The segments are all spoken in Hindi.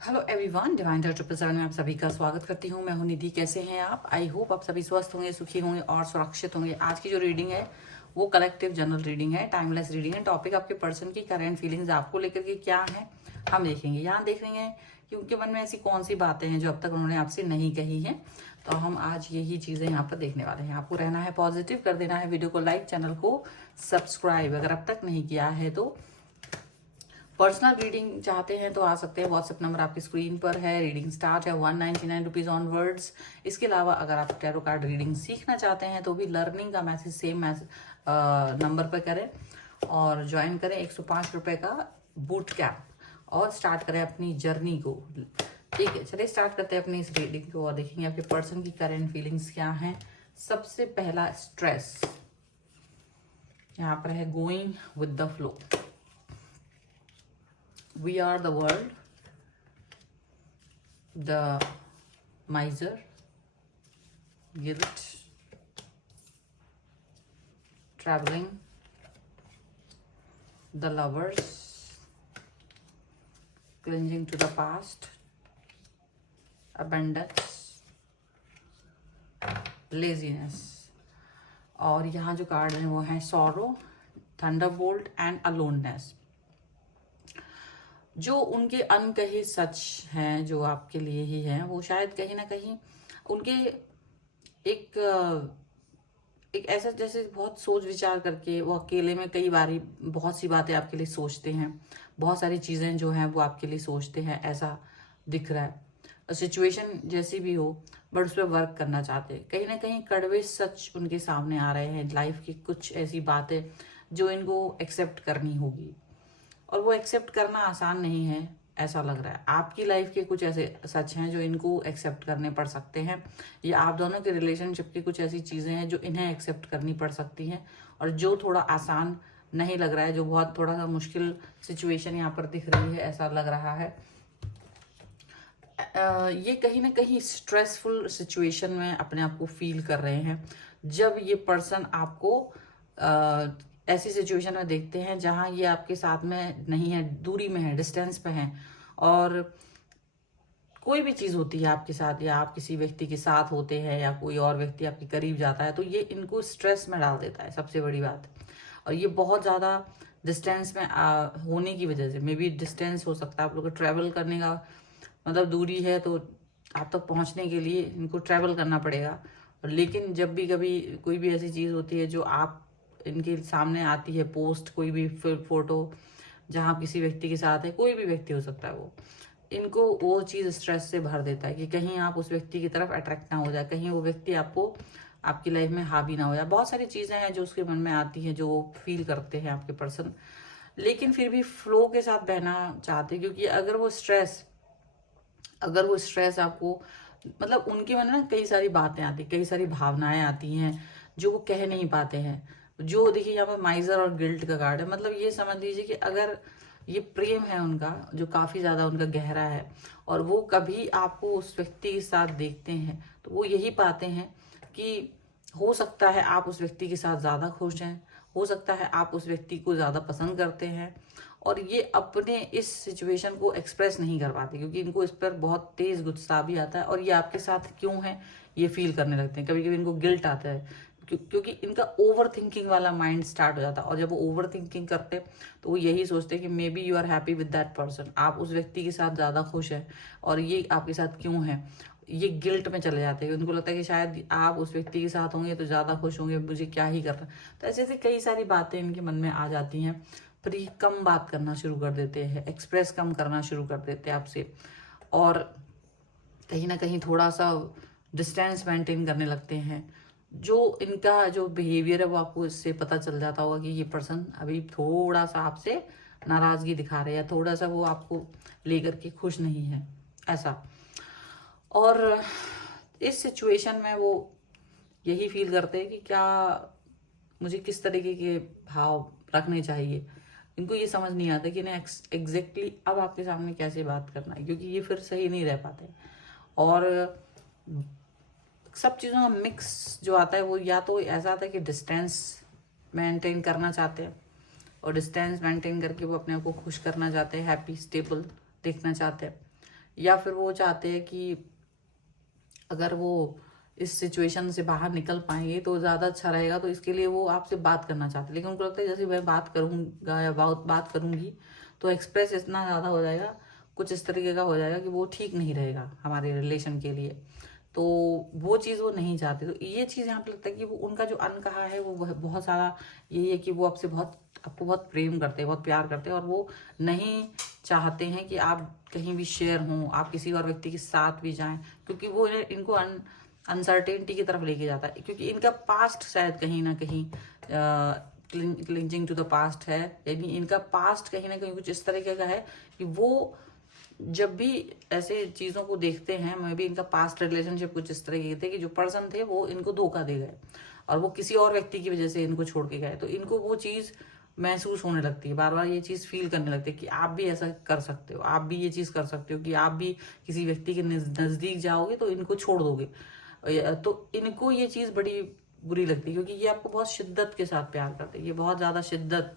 Hello everyone, divine triple seven में आप सभी का स्वागत करती हूँ। मैं हूँ निधि। कैसे हैं आप? आई होप आप सभी स्वस्थ होंगे, सुखी होंगे और सुरक्षित होंगे। आज की जो रीडिंग है वो कलेक्टिव जनरल रीडिंग है, टाइमलेस रीडिंग है। टॉपिक आपके पर्सन की करंट फीलिंग्स आपको लेकर के क्या है हम देखेंगे। यहाँ देख रहे हैं कि उनके मन में ऐसी कौन सी बातें हैं जो अब तक उन्होंने आपसे नहीं कही हैं। तो हम आज यही चीज़ें यहाँ पर देखने वाले हैं। आपको रहना है पॉजिटिव, कर देना है वीडियो को लाइक, चैनल को सब्सक्राइब अगर अब तक नहीं किया है तो। पर्सनल रीडिंग चाहते हैं तो आ सकते हैं। व्हाट्सएप नंबर आपकी स्क्रीन पर है। रीडिंग स्टार्ट है 199 रुपीज़ ऑनवर्ड्स। इसके अलावा अगर आप टैरो कार्ड रीडिंग सीखना चाहते हैं तो भी लर्निंग का मैसेज सेम नंबर पर करें और ज्वाइन करें 105 रुपये का बूट कैंप और स्टार्ट करें अपनी जर्नी को। ठीक है, चलिए स्टार्ट करते हैं अपनी इस रीडिंग को और देखेंगे आपके पर्सन की करंट फीलिंग्स क्या हैं। सबसे पहला स्ट्रेस यहाँ पर है going with the flow. We are the world, the miser, guilt, traveling, the lovers, clinging to the past, abundance, laziness। और यहाँ जो कार्ड है वो है sorrow, thunderbolt and aloneness। जो उनके अनकहे सच हैं जो आपके लिए ही हैं, वो शायद कहीं ना कहीं उनके एक ऐसा जैसे बहुत सोच विचार करके वो अकेले में कई बारी बहुत सी बातें आपके लिए सोचते हैं। बहुत सारी चीज़ें जो हैं वो आपके लिए सोचते हैं, ऐसा दिख रहा है। सिचुएशन जैसी भी हो बट उस पर वर्क करना चाहते हैं। कहीं ना कहीं कड़वे सच उनके सामने आ रहे हैं। लाइफ की कुछ ऐसी बातें जो इनको एक्सेप्ट करनी होगी और वो एक्सेप्ट करना आसान नहीं है, ऐसा लग रहा है। आपकी लाइफ के कुछ ऐसे सच हैं जो इनको एक्सेप्ट करने पड़ सकते हैं, या आप दोनों के रिलेशनशिप की कुछ ऐसी चीज़ें हैं जो इन्हें एक्सेप्ट करनी पड़ सकती हैं और जो थोड़ा आसान नहीं लग रहा है, जो बहुत थोड़ा सा मुश्किल सिचुएशन यहाँ पर दिख रही है, ऐसा लग रहा है। ये कहीं ना कहीं स्ट्रेसफुल सिचुएशन में अपने आप को फील कर रहे हैं जब ये पर्सन आपको ऐसी सिचुएशन में देखते हैं जहां ये आपके साथ में नहीं है, दूरी में है, डिस्टेंस पे हैं। और कोई भी चीज़ होती है आपके साथ या आप किसी व्यक्ति के साथ होते हैं या कोई और व्यक्ति आपके करीब जाता है तो ये इनको स्ट्रेस में डाल देता है, सबसे बड़ी बात। और ये बहुत ज़्यादा डिस्टेंस में होने की वजह से, मे बी डिस्टेंस हो सकता है आप लोग को ट्रैवल करने का, मतलब दूरी है तो आप तक पहुंचने के लिए इनको ट्रैवल करना पड़ेगा। लेकिन जब भी कभी कोई भी ऐसी चीज़ होती है जो आप इनके सामने आती है, पोस्ट कोई भी फोटो जहाँ आप किसी व्यक्ति के साथ है, कोई भी व्यक्ति हो सकता है, वो इनको वो चीज़ स्ट्रेस से भर देता है कि कहीं आप उस व्यक्ति की तरफ अट्रैक्ट ना हो जाए, कहीं वो व्यक्ति आपको आपकी लाइफ में हावी ना हो जाए। बहुत सारी चीज़ें हैं जो उसके मन में आती हैं, जो वो फील करते हैं आपके पर्सन, लेकिन फिर भी फ्लो के साथ बहना चाहते हैं। क्योंकि अगर वो स्ट्रेस आपको, मतलब उनके मन में कई सारी बातें आती, कई सारी भावनाएं आती हैं जो वो कह नहीं पाते हैं। जो देखिए यहाँ पर माइजर और गिल्ट का कार्ड है, मतलब ये समझ लीजिए कि अगर ये प्रेम है उनका जो काफ़ी ज़्यादा उनका गहरा है और वो कभी आपको उस व्यक्ति के साथ देखते हैं तो वो यही पाते हैं कि हो सकता है आप उस व्यक्ति के साथ ज़्यादा खुश हैं, हो सकता है आप उस व्यक्ति को ज़्यादा पसंद करते हैं, और ये अपने इस सिचुएशन को एक्सप्रेस नहीं कर पाते क्योंकि इनको इस पर बहुत तेज़ गुस्सा भी आता है और ये आपके साथ क्यों है ये फील करने लगते हैं। कभी कभी इनको गिल्ट आता है क्योंकि इनका ओवर थिंकिंग वाला माइंड स्टार्ट हो जाता है। और जब वो ओवर थिंकिंग करते हैं तो वो यही सोचते हैं कि maybe you are happy with that person, आप उस व्यक्ति के साथ ज़्यादा खुश हैं और ये आपके साथ क्यों है। ये गिल्ट में चले जाते हैं, उनको लगता है कि शायद आप उस व्यक्ति के साथ होंगे तो ज़्यादा खुश होंगे, मुझे क्या ही करना। तो ऐसे ऐसे कई सारी बातें इनके मन में आ जाती हैं। फिर ये कम बात करना शुरू कर देते हैं, एक्सप्रेस कम करना शुरू कर देते हैं आपसे, और कहीं ना कहीं थोड़ा सा डिस्टेंस मेंटेन करने लगते हैं। जो इनका जो बिहेवियर है वो आपको इससे पता चल जाता होगा कि ये पर्सन अभी थोड़ा सा आपसे नाराज़गी दिखा रहे हैं, थोड़ा सा वो आपको लेकर के खुश नहीं है, ऐसा। और इस सिचुएशन में वो यही फील करते हैं कि क्या मुझे किस तरीके के भाव रखने चाहिए। इनको ये समझ नहीं आता कि इन्हें एग्जैक्टली अब आपके सामने कैसे बात करना है, क्योंकि ये फिर सही नहीं रह पाते। और सब चीज़ों का मिक्स जो आता है वो या तो ऐसा आता है कि डिस्टेंस मेंटेन करना चाहते हैं और डिस्टेंस मेंटेन करके वो अपने आप को खुश करना चाहते हैं, हैप्पी स्टेबल देखना चाहते हैं, या फिर वो चाहते हैं कि अगर वो इस सिचुएशन से बाहर निकल पाएंगे तो ज़्यादा अच्छा रहेगा, तो इसके लिए वो आपसे बात करना चाहते हैं। लेकिन उनको लगता है जैसे मैं बात करूँगा या बात करूँगी तो एक्सप्रेस इतना ज़्यादा हो जाएगा, कुछ इस तरीके का हो जाएगा कि वो ठीक नहीं रहेगा हमारे रिलेशन के लिए। तो वो चीज़ वो नहीं चाहते। तो ये चीज़ यहाँ पे लगता है कि वो उनका जो अनकहा है वो बहुत सारा यही है कि वो आपको बहुत प्रेम करते हैं, बहुत प्यार करते हैं, और वो नहीं चाहते हैं कि आप कहीं भी शेयर हों, आप किसी और व्यक्ति के साथ भी जाएं, क्योंकि वो इनको अनसर्टेनिटी की तरफ लेके जाता है। क्योंकि इनका पास्ट शायद कहीं ना कहीं क्लिंजिंग टू द पास्ट है, यानी इनका पास्ट कहीं ना कहीं कुछ इस तरीके का है कि वो जब भी ऐसे चीज़ों को देखते हैं, मैं भी इनका पास्ट रिलेशनशिप कुछ इस तरह के थे कि जो पर्सन थे वो इनको धोखा दे गए और वो किसी और व्यक्ति की वजह से इनको छोड़ के गए। तो इनको वो चीज़ महसूस होने लगती है, बार बार ये चीज़ फील करने लगते हैं कि आप भी ऐसा कर सकते हो, आप भी ये चीज़ कर सकते हो कि आप भी किसी व्यक्ति के नज़दीक जाओगे तो इनको छोड़ दोगे। तो इनको ये चीज़ बड़ी बुरी लगती है, क्योंकि ये आपको बहुत शिद्दत के साथ प्यार करते हैं, ये बहुत ज़्यादा शिद्दत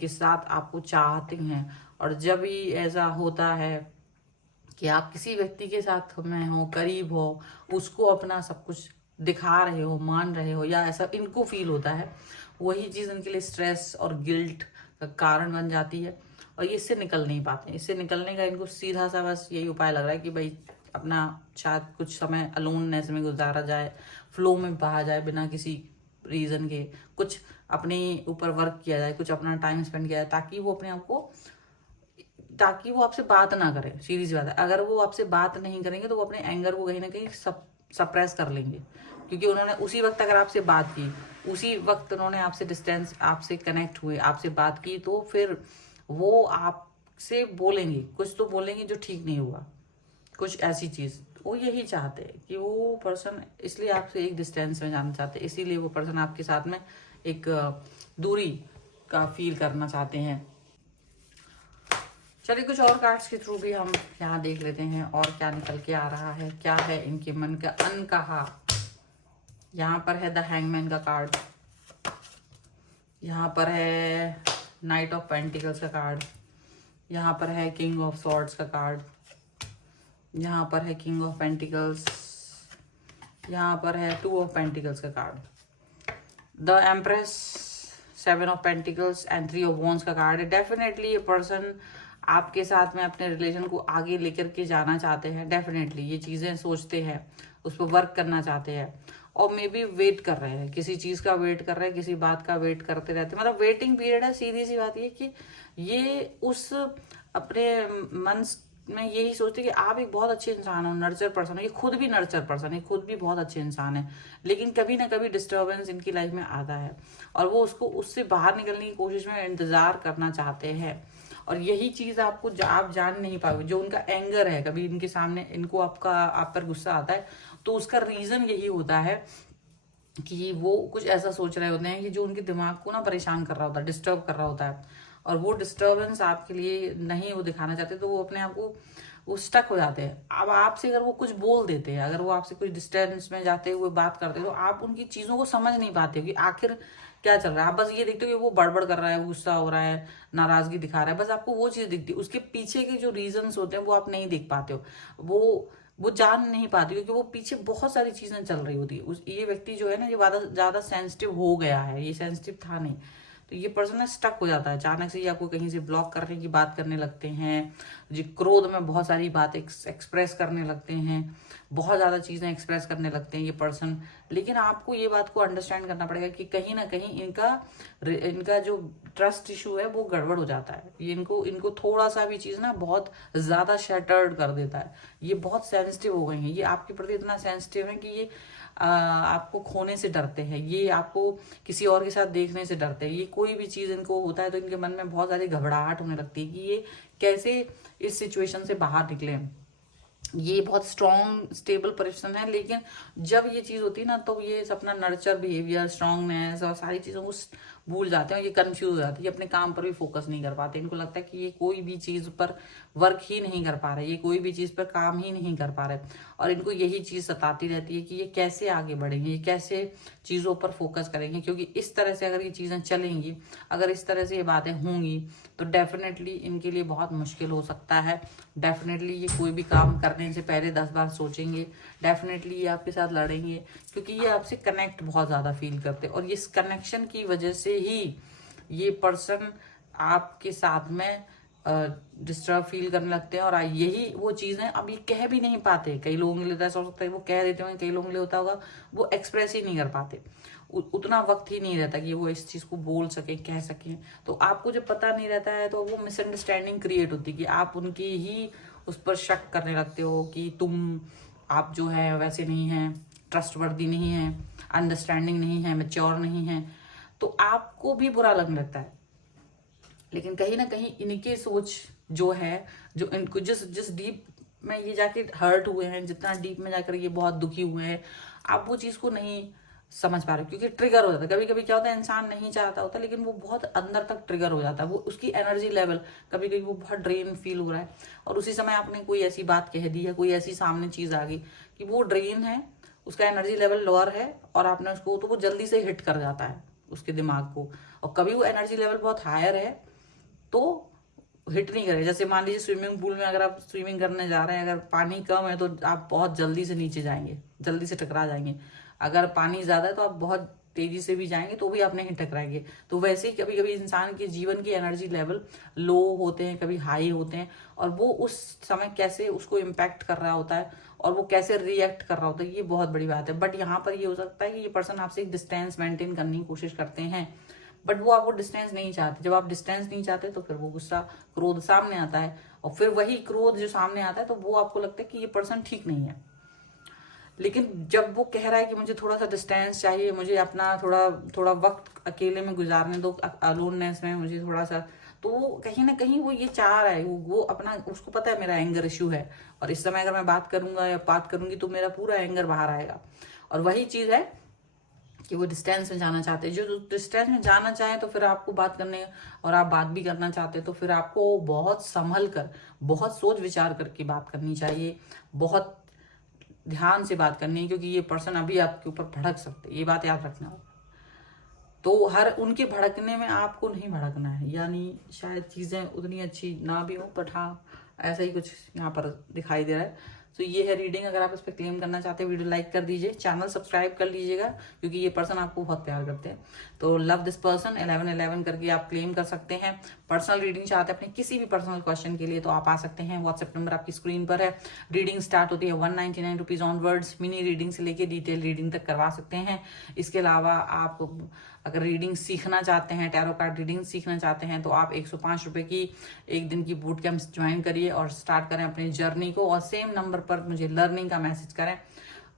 के साथ आपको चाहते हैं। और जब भी ऐसा होता है कि आप किसी व्यक्ति के साथ में हो, करीब हो, उसको अपना सब कुछ दिखा रहे हो, मान रहे हो, या ऐसा इनको फील होता है, वही चीज़ इनके लिए स्ट्रेस और गिल्ट का कारण बन जाती है और ये इससे निकल नहीं पाते। इससे निकलने का इनको सीधा सा बस यही उपाय लग रहा है कि भाई अपना शायद कुछ समय अलोननेस में गुजारा जाए, फ्लो में बहा जाए बिना किसी रीज़न के, कुछ अपने ऊपर वर्क किया जाए, कुछ अपना टाइम स्पेंड किया जाए, ताकि वो आपसे बात ना करें। सीधी सी बात है, अगर वो आपसे बात नहीं करेंगे तो वो अपने एंगर को कहीं ना कहीं सप्रेस कर लेंगे, क्योंकि उन्होंने उसी वक्त अगर आपसे बात की, उसी वक्त उन्होंने आपसे डिस्टेंस, आपसे कनेक्ट हुए, आपसे बात की, तो फिर वो आपसे बोलेंगे, कुछ तो बोलेंगे जो ठीक नहीं हुआ, कुछ ऐसी चीज़। वो यही चाहते हैं कि वो पर्सन, इसलिए आपसे एक डिस्टेंस में जाना चाहते हैं, इसीलिए वो पर्सन आपके साथ में एक दूरी का फील करना चाहते हैं। चलिए कुछ और कार्ड्स के थ्रू भी हम यहाँ देख लेते हैं और क्या निकल के आ रहा है, क्या है इनके मन का अनकहा। यहाँ पर है द हैंगमैन का कार्ड, यहाँ पर है नाइट ऑफ पेंटिकल्स का कार्ड, यहाँ पर है किंग ऑफ सॉर्ड्स का कार्ड, यहाँ पर है किंग ऑफ पेंटिकल्स, यहाँ पर है टू ऑफ पेंटिकल्स का card, the empress, seven of pentacles and three of wands का कार्ड है। डेफिनेटली ये पर्सन आपके साथ में अपने रिलेशन को आगे लेकर के जाना चाहते हैं, डेफिनेटली ये चीज़ें सोचते हैं, उस पर वर्क करना चाहते हैं, और मे बी वेट कर रहे हैं, किसी चीज़ का वेट कर रहे हैं, किसी बात का वेट करते रहते हैं, मतलब वेटिंग पीरियड है। सीधी सी बात ये कि ये उस अपने मन में यही सोचते कि आप एक बहुत अच्छे इंसान हो, नर्चर पर्सन हो, ये खुद भी नर्चर पर्सन है, खुद भी बहुत अच्छे इंसान है, लेकिन कभी ना कभी डिस्टर्बेंस इनकी लाइफ में आता है और वो उससे बाहर निकलने की कोशिश में इंतजार करना चाहते हैं। और यही चीज़ आप जान नहीं पाओगे, जो उनका एंगर है, कभी इनके सामने इनको आप पर गुस्सा आता है तो उसका रीज़न यही होता है कि वो कुछ ऐसा सोच रहे होते हैं कि जो उनके दिमाग को ना परेशान कर रहा होता है, डिस्टर्ब कर रहा होता है, और वो डिस्टर्बेंस आपके लिए नहीं वो दिखाना चाहते, तो वो अपने आप को वो स्टक हो जाते हैं। अब आपसे अगर वो कुछ बोल देते हैं, अगर वो आपसे कुछ डिस्टेंस में जाते हुए बात करते हैं, तो आप उनकी चीज़ों को समझ नहीं पाते कि आखिर क्या चल रहा है। आप बस ये देखते हो कि वो बड़बड़ कर रहा है, गुस्सा हो रहा है, नाराजगी दिखा रहा है, बस आपको वो चीज़ दिखती है। उसके पीछे के जो रीजंस होते हैं वो आप नहीं देख पाते हो, वो जान नहीं पाती, क्योंकि वो पीछे बहुत सारी चीज़ें चल रही होती है। ये व्यक्ति जो है ना, ये ज़्यादा सेंसिटिव हो गया है, ये सेंसिटिव था नहीं, तो ये पर्सन ना स्टक हो जाता है। अचानक से ये आपको कहीं से ब्लॉक करने की बात करने लगते हैं, जो क्रोध में बहुत सारी बातें एक्सप्रेस करने लगते हैं, बहुत ज़्यादा चीज़ें एक्सप्रेस करने लगते हैं ये पर्सन। लेकिन आपको ये बात को अंडरस्टैंड करना पड़ेगा कि कहीं ना कहीं इनका जो ट्रस्ट इशू है वो गड़बड़ हो जाता है। ये इनको थोड़ा सा भी चीज़ ना बहुत ज़्यादा शैटर्ड कर देता है। ये बहुत सेंसिटिव हो गए हैं, ये आपके प्रति इतना सेंसिटिव है कि ये आपको खोने से डरते हैं, ये आपको किसी और के साथ देखने से डरते हैं। ये कोई भी चीज़ इनको होता है तो इनके मन में बहुत सारी घबराहट होने लगती है कि ये कैसे इस सिचुएशन से बाहर निकले। ये बहुत स्ट्रॉन्ग स्टेबल पर्सन है, लेकिन जब ये चीज़ होती है ना, तो ये अपना नर्चर बिहेवियर, स्ट्रॉन्गनेस और सारी चीज़ों को भूल जाते हैं और ये कंफ्यूज हो जाते हैं, ये अपने काम पर भी फोकस नहीं कर पाते। इनको लगता है कि ये कोई भी चीज़ पर वर्क ही नहीं कर पा रहे, ये कोई भी चीज़ पर काम ही नहीं कर पा रहे, और इनको यही चीज़ सताती रहती है कि ये कैसे आगे बढ़ेंगे, ये कैसे चीज़ों पर फोकस करेंगे। क्योंकि इस तरह से अगर ये चीज़ें चलेंगी, अगर इस तरह से ये बातें होंगी, तो डेफिनेटली इनके लिए बहुत मुश्किल हो सकता है। डेफिनेटली ये कोई भी काम करने से पहले 10 बार सोचेंगे, डेफिनेटली ये आपके साथ लड़ेंगे, क्योंकि ये आपसे कनेक्ट बहुत ज़्यादा फील करते हैं। और इस कनेक्शन की वजह से ही ये पर्सन आपके साथ में डिस्टर्ब फील करने लगते हैं। और यही वो चीज़ें अब ये कह भी नहीं पाते। कई लोगों के लिए तो ऐसा हो सकता है वो कह देते होंगे, कई लोगों के लिए होता होगा वो एक्सप्रेस ही नहीं कर पाते, उतना वक्त ही नहीं रहता कि वो इस चीज़ को बोल सकें, कह सकें। तो आपको जब पता नहीं रहता है तो वो मिसअंडरस्टैंडिंग क्रिएट होती है कि आप उनकी ही उस पर शक करने लगते हो कि आप जो है वैसे नहीं हैं, ट्रस्टवर्दी नहीं है, अंडरस्टैंडिंग नहीं है, मैच्योर नहीं है, तो आपको भी बुरा लगने लगता है। लेकिन कहीं ना कहीं इनकी सोच जो है, जो इनको जिस डीप में ये जाके हर्ट हुए हैं, जितना डीप में जाकर ये बहुत दुखी हुए हैं, आप वो चीज़ को नहीं समझ पा रहे, क्योंकि ट्रिगर हो जाता है। कभी कभी क्या होता है, इंसान नहीं चाहता होता लेकिन वो बहुत अंदर तक ट्रिगर हो जाता है, वो उसकी एनर्जी लेवल कभी कभी वो बहुत ड्रेन फील हो रहा है, और उसी समय आपने कोई ऐसी बात कह दी है, कोई ऐसी सामने चीज़ आ गई कि वो ड्रेन है, उसका एनर्जी लेवल लोअर है, और आपने उसको, तो वो जल्दी से हिट कर जाता है उसके दिमाग को। और कभी वो एनर्जी लेवल बहुत हायर है तो हिट नहीं करेगा। जैसे मान लीजिए स्विमिंग पूल में अगर आप स्विमिंग करने जा रहे हैं, अगर पानी कम है तो आप बहुत जल्दी से नीचे जाएंगे, जल्दी से टकरा जाएंगे। अगर पानी ज़्यादा है तो आप बहुत तेजी से भी जाएंगे तो भी आप नहीं टकराएंगे। तो वैसे ही कभी कभी इंसान के जीवन की एनर्जी लेवल लो होते हैं, कभी हाई होते हैं, और वो उस समय कैसे उसको इम्पैक्ट कर रहा होता है और वो कैसे रिएक्ट कर रहा होता है, ये बहुत बड़ी बात है। बट यहाँ पर ये हो सकता है कि ये पर्सन आपसे एक डिस्टेंस मेंटेन करने की कोशिश करते हैं, बट वो आपको डिस्टेंस नहीं चाहते। जब आप डिस्टेंस नहीं चाहते तो फिर वो गुस्सा, क्रोध सामने आता है, और फिर वही क्रोध जो सामने आता है तो वो आपको लगता है कि ये पर्सन ठीक नहीं है। लेकिन जब वो कह रहा है कि मुझे थोड़ा सा डिस्टेंस चाहिए, मुझे अपना थोड़ा थोड़ा वक्त अकेले में गुजारने दो, अलोननेस में मुझे थोड़ा सा, तो वो कहीं ना कहीं वो ये चाह रहा है, वो अपना, उसको पता है मेरा एंगर इश्यू है, और इस समय अगर मैं बात करूंगा या बात करूंगी तो मेरा पूरा एंगर बाहर आएगा। और वही चीज़ है कि वो डिस्टेंस में जाना चाहते हैं। जो डिस्टेंस में जाना चाहे तो फिर आपको बात करने, और आप बात भी करना चाहते हैं तो फिर आपको बहुत संभल कर, बहुत सोच विचार करके बात करनी चाहिए, बहुत ध्यान से बात करनी है, क्योंकि ये पर्सन अभी आपके ऊपर भड़क सकते हैं, ये बात याद रखना होगा। तो हर उनके भड़कने में आपको नहीं भड़कना है, यानी शायद चीज़ें उतनी अच्छी ना भी हो, बट हाँ ऐसा ही कुछ यहाँ पर दिखाई दे रहा है। तो ये है रीडिंग। अगर आप इस पर क्लेम करना चाहते हैं, वीडियो लाइक कर दीजिए, चैनल सब्सक्राइब कर लीजिएगा, क्योंकि ये पर्सन आपको बहुत प्यार करते हैं। तो लव दिस पर्सन 1111 करके आप क्लेम कर सकते हैं। पर्सनल रीडिंग चाहते हैं अपने किसी भी पर्सनल क्वेश्चन के लिए तो आप आ सकते हैं। व्हाट्सएप नंबर आपकी स्क्रीन पर है। रीडिंग स्टार्ट होती है 199 रुपीज़ ऑनवर्ड्स। मिनी रीडिंग से लेके डिटेल रीडिंग तक करवा सकते हैं। इसके अलावा आप अगर रीडिंग सीखना चाहते हैं, टैरो कार्ड रीडिंग सीखना चाहते हैं, तो आप 105 रुपये की एक दिन की बूट कैंप ज्वाइन करिए और स्टार्ट करें अपनी जर्नी को, और सेम नंबर पर मुझे लर्निंग का मैसेज करें।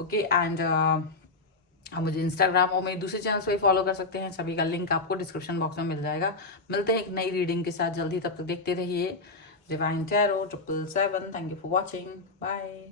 ओके, एंड आप मुझे इंस्टाग्राम और मेरे दूसरे चैनल्स पे फॉलो कर सकते हैं, सभी का लिंक आपको डिस्क्रिप्शन बॉक्स में मिल जाएगा। मिलते हैं एक नई रीडिंग के साथ जल्दी, तब तक देखते रहिए divine tarot 777। Thank you for watching, bye.